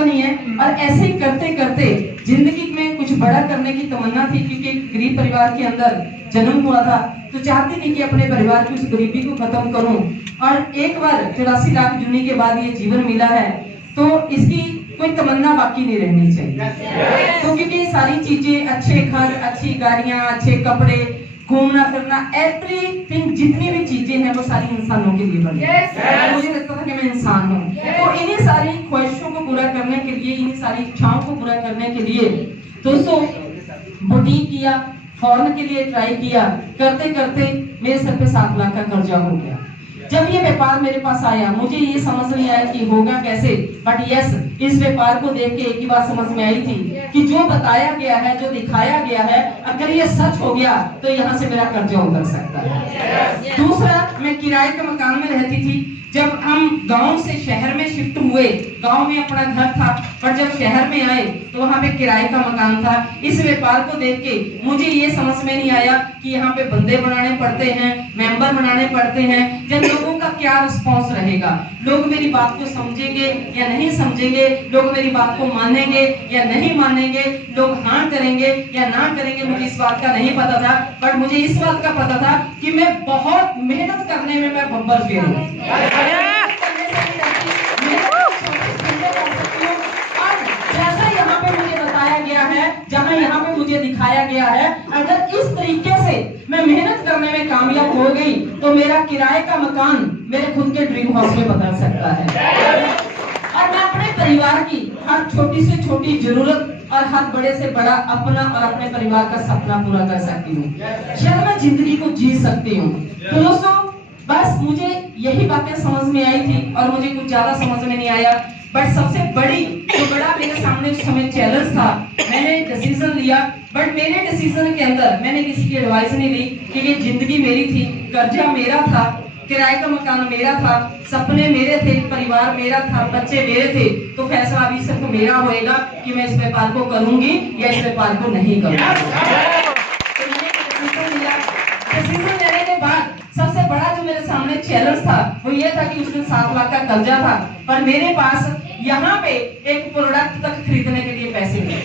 नहीं है। और ऐसे ही करते करते जिंदगी में कुछ बड़ा करने की तमन्ना थी, क्योंकि एक गरीब परिवार के अंदर जन्म हुआ था, तो चाहती थी कि अपने परिवार की उस गरीबी को खत्म करूं। और एक बार 84 लाख जूनी के बाद ये जीवन मिला है, तो इसकी कोई तमन्ना बाकी नहीं रहनी चाहिए। तो क्योंकि सारी चीजें, अच्छे घर, अच्छी गाड़ियां, अच्छे कपड़े, घूमना फिरना, एवरीथिंग, जितनी भी चीजें हैं वो सारी इंसानों के लिए बनी। मुझे लगता था कि मैं इंसान हूँ, तो इन्हीं सारी ख्वाहिशों को पूरा करने के लिए, इन्हीं सारी इच्छाओं को पूरा करने के लिए दोस्तों बुटीक किया, फॉरेन के लिए ट्राई किया। करते करते मेरे सर पे 7 लाख का कर्जा हो गया। जब ये व्यापार मेरे पास आया, मुझे ये समझ नहीं आया कि होगा कैसे, बट यस, इस व्यापार को देख के एक ही बात समझ में आई थी कि जो बताया गया है, जो दिखाया गया है, अगर ये सच हो गया तो यहाँ से मेरा कर्जा उतर सकता है। दूसरा, मैं किराए के मकान में रहती थी। जब हम गांव से शहर में शिफ्ट हुए, गांव में अपना घर था, पर जब शहर में आए तो वहाँ पे किराए का मकान था। इस व्यापार को देख के मुझे ये समझ में नहीं आया कि यहाँ पे बंदे बनाने पड़ते हैं, मेंबर बनाने पड़ते हैं। जब लोगों का क्या रिस्पॉन्स रहेगा, लोग मेरी बात को समझेंगे या नहीं समझेंगे, लोग मेरी बात को मानेंगे या नहीं मानेंगे, लोग हाँ करेंगे या ना करेंगे, मुझे इस बात का नहीं पता था। बट मुझे इस बात का पता था कि मैं बहुत मेहनत करने में मैं बब्बर फेल हूँ। जैसा यहाँ पे मुझे बताया गया है, जहाँ यहाँ पे मुझे दिखाया गया है, अगर इस तरीके से मैं मेहनत करने में कामयाब हो गई तो मेरा किराए का मकान मेरे खुद के ड्रीम हाउस में बदल सकता है। और मैं अपने परिवार की हर छोटी से छोटी जरूरत और हर बड़े से बड़ा अपना और अपने परिवार का सपना पूरा कर सकती हूँ। शायद मैं जिंदगी को जी सकती हूँ। तो दोस्तों, बस मुझे यही बातें समझ में आई थी और मुझे कुछ ज्यादा समझ में नहीं आया। बट सबसे जो बड़ा मेरे सामने उस समय चैलेंज था, मैंने डिसीजन लिया। बट मेरे डिसीजन के अंदर मैंने किसी की एडवाइस नहीं ली, क्योंकि जिंदगी मेरी थी, कर्जा मेरा था, किराए का मकान मेरा था, सपने मेरे थे, परिवार मेरा था, बच्चे मेरे थे। तो फैसला अभी सिर्फ मेरा होएगा कि मैं इस व्यापार को करूंगी या इस व्यापार को नहीं करूंगी। तो मैंने डिसीजन लिया। डिसीजन लेने के बाद सबसे बड़ा जो मेरे सामने चैलेंज था वो ये था कि उसमें 7 लाख का कर्जा था, पर मेरे पास यहाँ पे एक प्रोडक्ट तक खरीदने के लिए पैसे थे।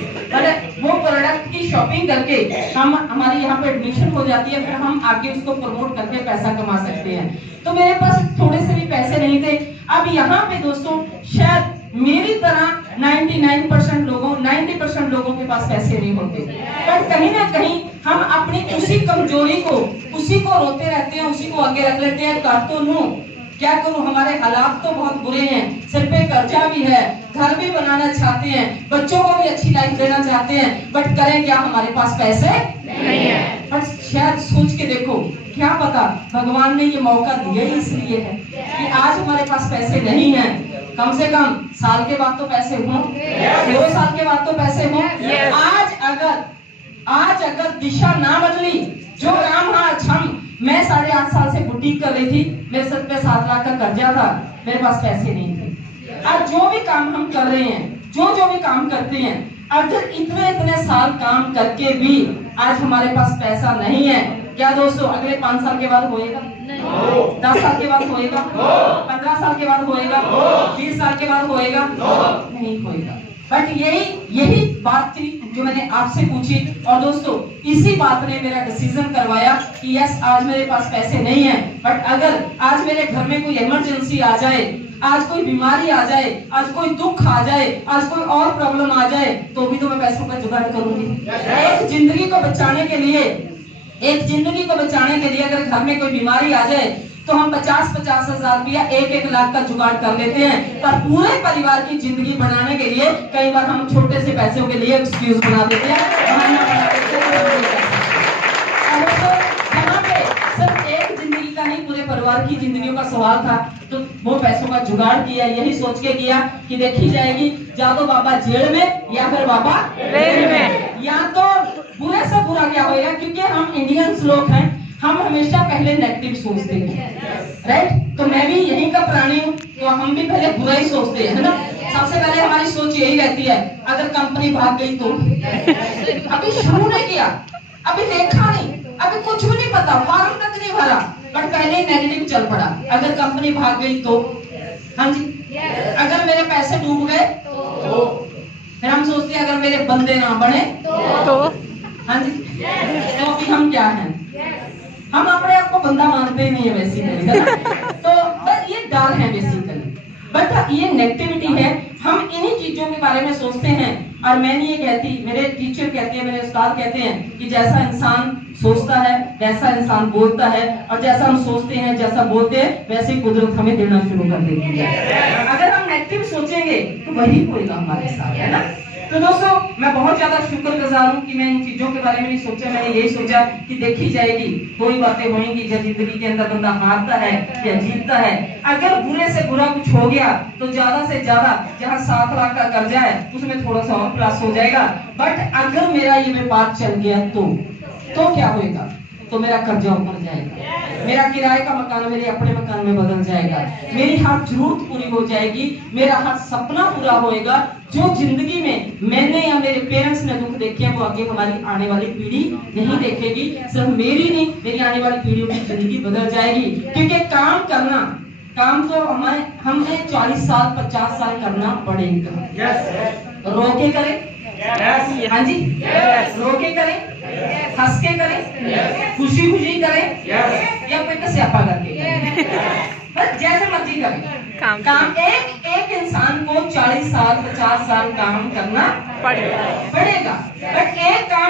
वो प्रोडक्ट की शॉपिंग करके हमारी यहाँ पे एडमिशन हो जाती है, फिर हम आगे उसको प्रमोट करके पैसा कमा सकते हैं। तो मेरे पास थोड़े से भी पैसे नहीं थे। अब यहाँ पे दोस्तों, शायद मेरी तरह 90% लोगों के पास पैसे नहीं होते, पर कहीं ना कहीं हम अपनी उसी कमजोरी को, उसी को रोते रहते हैं, उसी को आगे रख लेते हैं। कर तो लूं, क्या करूं, हमारे हालात तो बहुत बुरे हैं, सिर पे कर्जा भी है, घर भी बनाना चाहते हैं, बच्चों को भी अच्छी लाइफ देना चाहते हैं, बट करें क्या, हमारे पास पैसे नहीं है। पर शायद सोच के देखो, क्या पता भगवान ने ये मौका दिया ही इसलिए है कि आज हमारे पास पैसे नहीं है। कम से कम साल के बाद तो पैसे हों, 2 साल के बाद तो पैसे हों। आज अगर दिशा ना बदली, जो काम मैं 8.5 साल से बुटीक कर रही थी, मेरे सर पे 7 लाख का कर्जा था, मेरे पास पैसे नहीं थे। और जो भी काम हम कर रहे हैं, जो भी काम करते हैं, अगर इतने साल काम करके भी आज हमारे पास पैसा नहीं है, क्या दोस्तों अगले 5 साल के बाद होएगा? 10 साल के बाद होएगा? 15 साल के बाद होएगा? 20 साल के बाद होएगा? नहीं होएगा। बट यही बात थी जो मैंने आपसे पूछी, और दोस्तों इसी बात ने मेरा डिसीजन करवाया कि यस, आज मेरे पास पैसे नहीं है, बट अगर आज मेरे घर में कोई इमरजेंसी आ जाए, आज कोई बीमारी आ जाए, आज कोई दुख आ जाए, आज कोई और प्रॉब्लम आ जाए, तो भी तो मैं पैसों का जुगाड़ करूंगी। एक जिंदगी को बचाने के लिए अगर घर में कोई बीमारी आ जाए तो हम 50-50 हजार रुपया 1-1 लाख का जुगाड़ कर लेते हैं, पर पूरे परिवार की जिंदगी बनाने के लिए कई बार हम छोटे से पैसों के लिए एक्सक्यूज बना देते हैं। सिर्फ एक जिंदगी का नहीं, पूरे परिवार की जिंदगियों का सवाल था, तो वो पैसों का जुगाड़ किया, यही सोच के किया कि देखी जाएगी, या तो बाबा जेल में या फिर बाबा रेल में, या तो बुरे से बुरा क्या होगा, क्योंकि हम इंडियंस लोग हैं, हम हमेशा पहले नेगेटिव सोचते हैं, राइट। तो मैं भी यही का प्राणी हूँ, तो हम भी पहले बुरा ही सोचते हैं, है ना। सबसे पहले हमारी सोच यही रहती है, अगर कंपनी भाग गई तो। अभी शुरू नहीं किया, अभी देखा नहीं, अभी कुछ भी नहीं पता, फॉर्म तक नहीं भरा, बट पहले ही नेगेटिव चल पड़ा, अगर कंपनी भाग गई तो। हाँ जी, अगर मेरे पैसे डूब गए तो, बंदे ना बने तो हाँ जी, तो कि हम क्या हैं, हम अपने आप को बंदा मानते ही नहीं है बेसिकली, है ना? तो बस ये डर है बेसिकली, बट ये नेगेटिविटी है। हम इन्हीं चीजों के बारे में सोचते हैं। और मैं नहीं ये कहती, मेरे टीचर कहते हैं, मेरे उस्ताद कहते हैं कि जैसा इंसान सोचता है वैसा इंसान बोलता है, और जैसा हम सोचते हैं जैसा बोलते हैं वैसे ही कुदरत हमें देना शुरू कर देती है। अगर हम नेगेटिव सोचेंगे तो वही होगा हमारे साथ, है ना? तो दोस्तों मैं बहुत ज्यादा शुक्रगुजार हूँ कि मैं इन चीजों के बारे में नहीं सोचा। मैंने यही सोचा कि देखी जाएगी, कोई बातें होंगी जब जिंदगी के अंदर बंदा हारता है या जीतता है। अगर बुरे से बुरा कुछ हो गया तो ज्यादा से ज्यादा जहाँ 7 लाख का कर्जा है उसमें थोड़ा सा और प्लस हो जाएगा। बट अगर मेरा ये व्यापार चल गया तो क्या होगा? तो मेरा कर्जा उतर जाएगा, मेरा किराए का मकान मेरे अपने मकान में बदल जाएगा, मेरी हर जरूरत पूरी हो जाएगी, मेरा हर सपना पूरा होएगा। जो जिंदगी में मैंने या मेरे पेरेंट्स ने दुख देखे हैं वो आगे हमारी आने वाली पीढ़ी नहीं देखेगी। सिर्फ मेरी नहीं, मेरी आने वाली पीढ़ियों की जिंदगी बदल जाएगी। क्योंकि काम तो हमें 40 साल 50 साल करना पड़ेगा। रोके करें, हाँ जी, रोके करें, हंस के करें, खुशी खुशी करें, या कोई का स्यापा करके करें, बस जैसे मर्जी करें। काम एक इंसान को 40 साल 50 साल काम करना पड़ेगा, बट एक काम